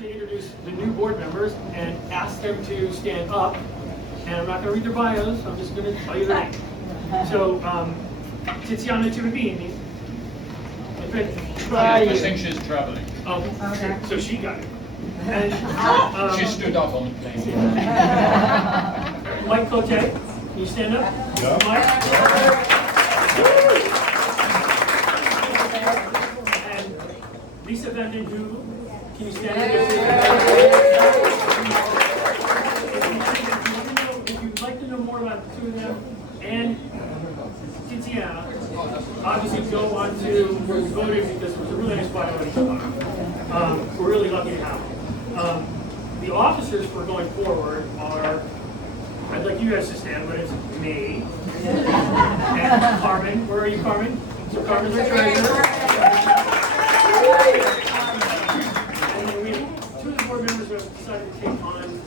to introduce the new board members and ask them to stand up. And I'm not going to read their bios, I'm just going to tell you their names. So, Tiziana Tirabini. I think she's traveling. Oh, okay. So she got it. And, she stood up on the plane. Mike Cote, can you stand up? Yeah. Mike? And Lisa Vanden Heuvel, can you stand up? If you'd like to know more about the two of them, and Tiziana, obviously go on to voting because it was a really nice bio on each other. We're really lucky to have them. The officers for going forward are, I'd like you guys to stand, but it's me and Carmen. Where are you, Carmen? So Carmen's our treasurer. And then we, two of the board members have decided to take on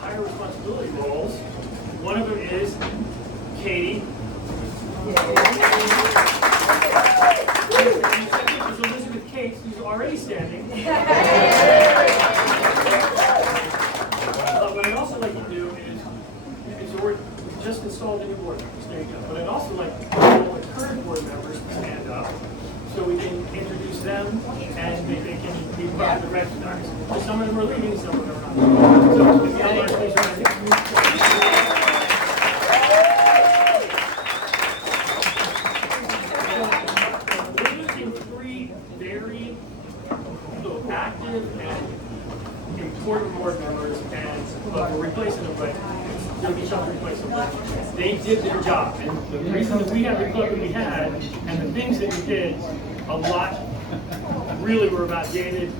higher responsibility roles. One of them is Katie. And the second is Elizabeth Cates, who's already standing. What I'd also like to do is we've just installed the new board members, there you go. But I'd also like all the current board members to stand up so we can introduce them and they can be properly recognized. Some of them are leaving, some of them are not. So if you all please rise. We're losing three very active and important board members, but we're replacing them, but they'll be tough to replace them. But they did their job, and the reason that we had the club that we had, and the things that we did, a lot really were about David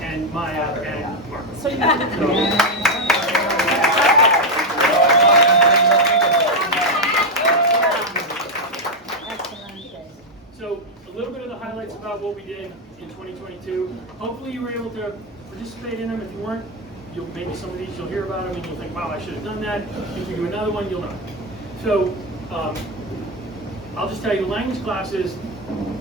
and Maya and Mark. So a little bit of the highlights about what we did in 2022. Hopefully you were able to participate in them. If you weren't, maybe some of these you'll hear about them and you'll think, wow, I should have done that. If we do another one, you'll know. So I'll just tell you, the language classes,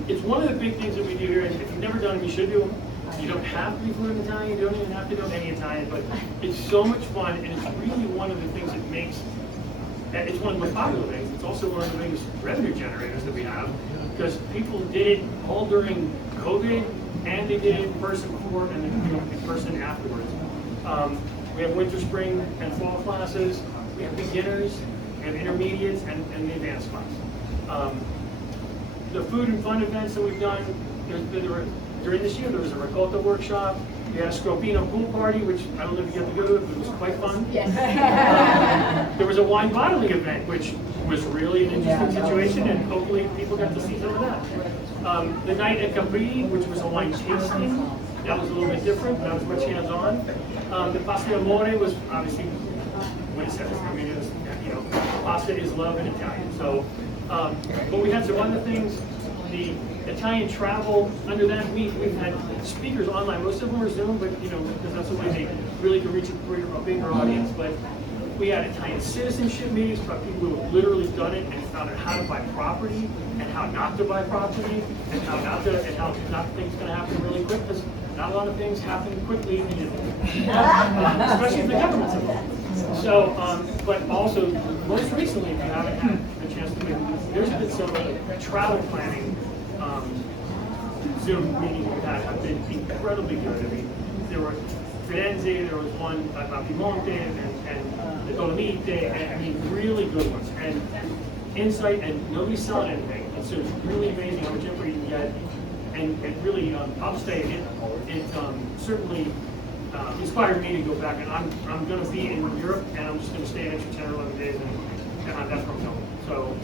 it's one of the big things that we do here. And if you've never done them, you should do them. You don't have to be fluent in Italian. You don't even have to know any Italian. But it's so much fun, and it's really one of the things that makes, it's one of the most popular things. It's also one of the biggest revenue generators that we have, because people did it all during COVID, and they did it in person before, and then in person afterwards. We have winter, spring, and fall classes. We have beginners, and intermediates, and the advanced class. The food and fun events that we've done, during this year, there was a ricotta workshop. We had a Scopino pool party, which I don't know if you got to go to, but it was quite fun. Yes. There was a wine bottling event, which was really an interesting situation, and hopefully people got to see some of that. The night at Capri, which was a wine tasting, that was a little bit different. That was much hands-on. The Pasta Amore was obviously what it says. I mean, it was, pasta is love in Italian. So, but we had some other things. The Italian travel, under that week, we've had speakers online. Most of them were Zoom, but because that's the way they really can reach a bigger audience. But we had Italian citizenship meetings about people who have literally done it and found out how to buy property and how not to buy property and how not things going to happen really quick, because not a lot of things happen quickly immediately, especially if the government's involved. So, but also most recently, if you haven't had a chance to meet, there's been some travel planning Zoom meetings we've had have been incredibly good. I mean, there were Firenze, there was one about Piemonte and the Dolomite, and I mean, really good ones. And insight, and nobody's selling anything. And so it's really amazing how much info you can get. And really, I'll say it certainly inspired me to go back. And I'm going to be in Europe, and I'm just going to stay an extra 10 or 11 days, and that's where I'm going. So,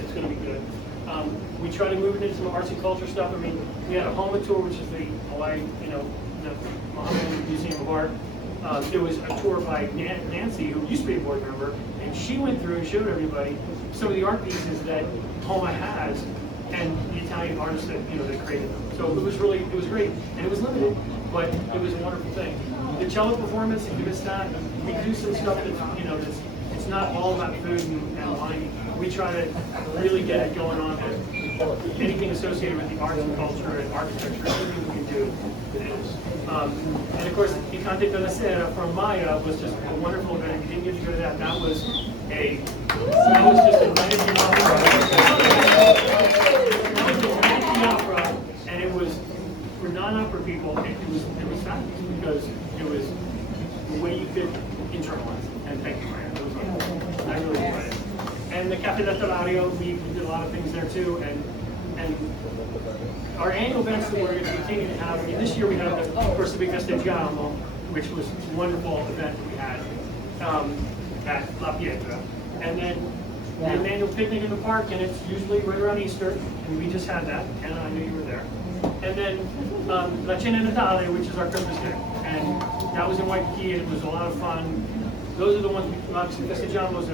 it's going to be good. We try to move it into some arts and culture stuff. I mean, we had a Homa tour, which is the Hawaii, the Mohammedan Museum of Art. There was a tour by Nancy, who used to be a board member, and she went through and showed everybody some of the art pieces that Homa has, and the Italian artists that that created them. So it was great, and it was limited, but it was a wonderful thing. The cello performance, if you missed that, we do some stuff that's it's not all about food and wine. We try to really get it going on. Any anything associated with the arts and culture and architecture, anything we can do with this. And of course, Picante de la Sera from Maya was just a wonderful event. We didn't get to go to that. That was just a 90 opera. That was a 90 opera, and it was for non-opera people. It was fabulous because it was the way you could internalize it. And thank you, Maya. It was wonderful. I really enjoyed it. And the Cafe Letterario, we did a lot of things there too. And our annual events that we're going to continue to have. I mean, this year we had the Corsa di Castellano, which was a wonderful event that we had at La Pietra. And then the annual picnic in the park, and it's usually right around Easter, and we just had that, and I knew you were there. And then La Cena Natale, which is our Christmas dinner, and that was in Waikiki, and it was a lot of fun. Those are the ones, obviously Castellano was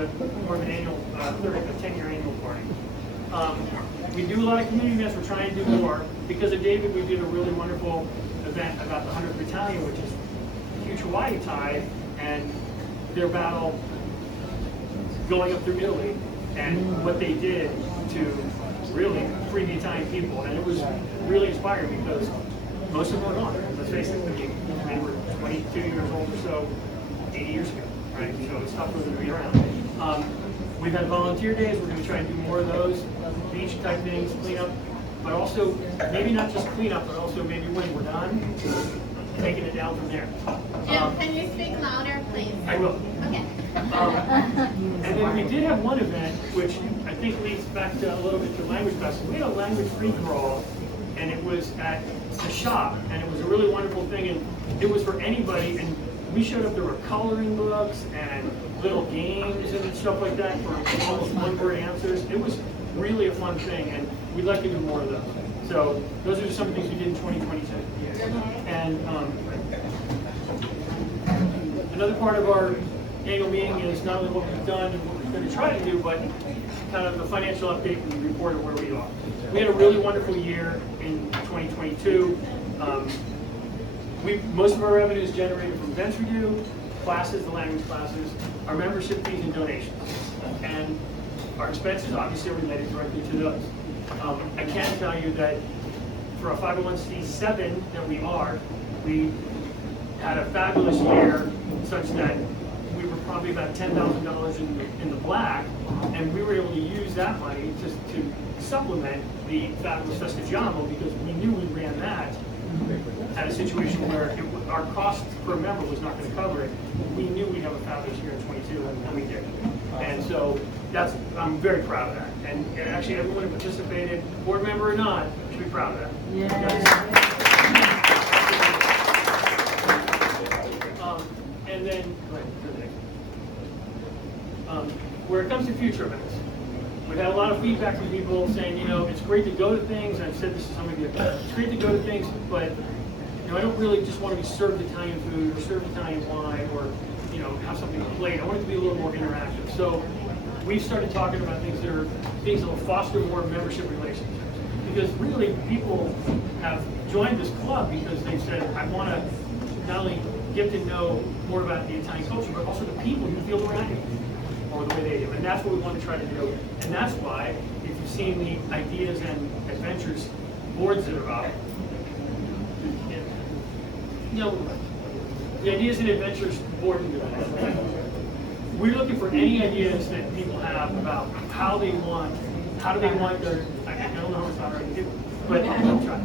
more of an annual, a 10-year annual party. We do a lot of community events. We're trying to do more. Because of David, we did a really wonderful event about the 100th Battalion, which is a huge Hawaii tie, and their battle going up through Italy, and what they did to really free the Italian people. And it was really inspiring because most of them were gone. Let's face it, they were 22 years old or so 80 years ago, right? So it's tough for them to be around. We've had volunteer days. We're going to try and do more of those, beach type things, cleanup, but also maybe not just cleanup, but also maybe when we're done, taking it down from there. Jim, can you speak louder, please? I will. Okay. And then we did have one event, which I think leads back to a little bit to language classes. We had a language free-for-all, and it was at the shop, and it was a really wonderful thing, and it was for anybody, and we showed up, there were coloring books and little games and stuff like that for almost one-word answers. It was really a fun thing, and we'd like to do more of those. So those are just some of the things we did in 2022. And another part of our annual meeting is not only what we've done and what we're going to try to do, but kind of the financial update and report of where we are. We had a really wonderful year in 2022. Most of our revenue is generated from events we do, classes, the language classes, our membership fees and donations. And our expenses obviously are related directly to those. I can tell you that for a 501c7 that we are, we had a fabulous year such that we were probably about $10,000 in the black, and we were able to use that money just to supplement the fabulous Festigiamo because we knew we ran that at a situation where our cost per member was not going to cover it. We knew we'd have a fabulous year in 22, and we did. And so I'm very proud of that. And actually, everyone who participated, board member or not, should be proud of that. And then, where it comes to future events, we've had a lot of feedback from people saying, it's great to go to things, and I've said this to some of you, it's great to go to things, but I don't really just want to be served Italian food or served Italian wine or have something on a plate. I want it to be a little more interactive. So we've started talking about things that will foster more membership relationships. Because really, people have joined this club because they've said, I want to not only get to know more about the Italian culture, but also the people who feel the way I do, or the way they do. And that's what we want to try to do. And that's why, if you've seen the Ideas and Adventures boards that are up, the Ideas and Adventures board, we're looking for any ideas that people have about how do they want their, I don't know how it's not already do, but I'll try.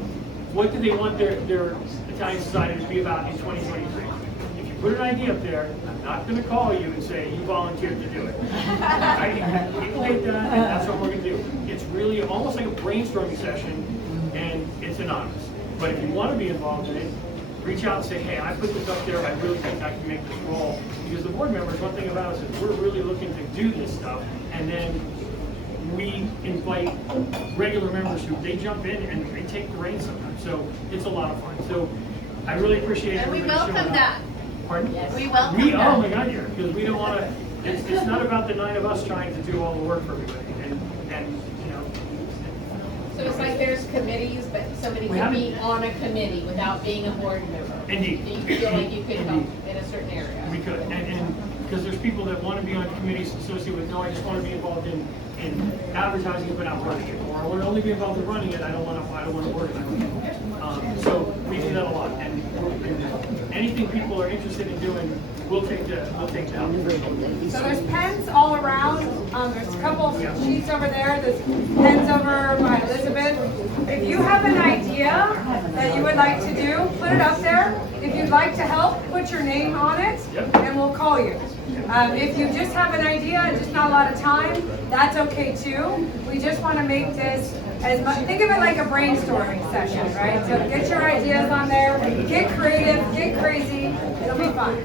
What do they want their Italian society to be about in 2023? If you put an idea up there, I'm not going to call you and say you volunteered to do it. I can calculate that, and that's what we're going to do. It's really almost like a brainstorming session, and it's anonymous. But if you want to be involved in it, reach out and say, hey, I put this up there, I really think I can make this roll. Because the board members, one thing about us is we're really looking to do this stuff, and then we invite regular members who they jump in and they take the reins sometimes. So it's a lot of fun. So I really appreciate And we everybody welcome showing up. that. Pardon? Yes. We welcome that. Oh my God, yeah, because we don't want to, it's not about the 9 of us trying to do all the work for everybody. And So it's like there's committees, but somebody could be on a committee without being a board member. Indeed. Do you feel like you could help in a certain area? we could, and because there's people that want to be on committees associated with, no, I just want to be involved in in advertising but not running it, or I want to only be involved in running it, I don't want to organize it. So we do that a lot, and anything people are interested in doing, we'll take that. So there's pens all around. There's a couple of sheets over there. There's pens over by Elizabeth. If you have an idea that you would like to do, put it up there. If you'd like to help, put your name on it, and we'll call you. If you just have an idea and just not a lot of time, that's okay too. We just want to make this as much, think of it like a brainstorming session, right? So get your ideas on there, get creative, get crazy, it'll be fun.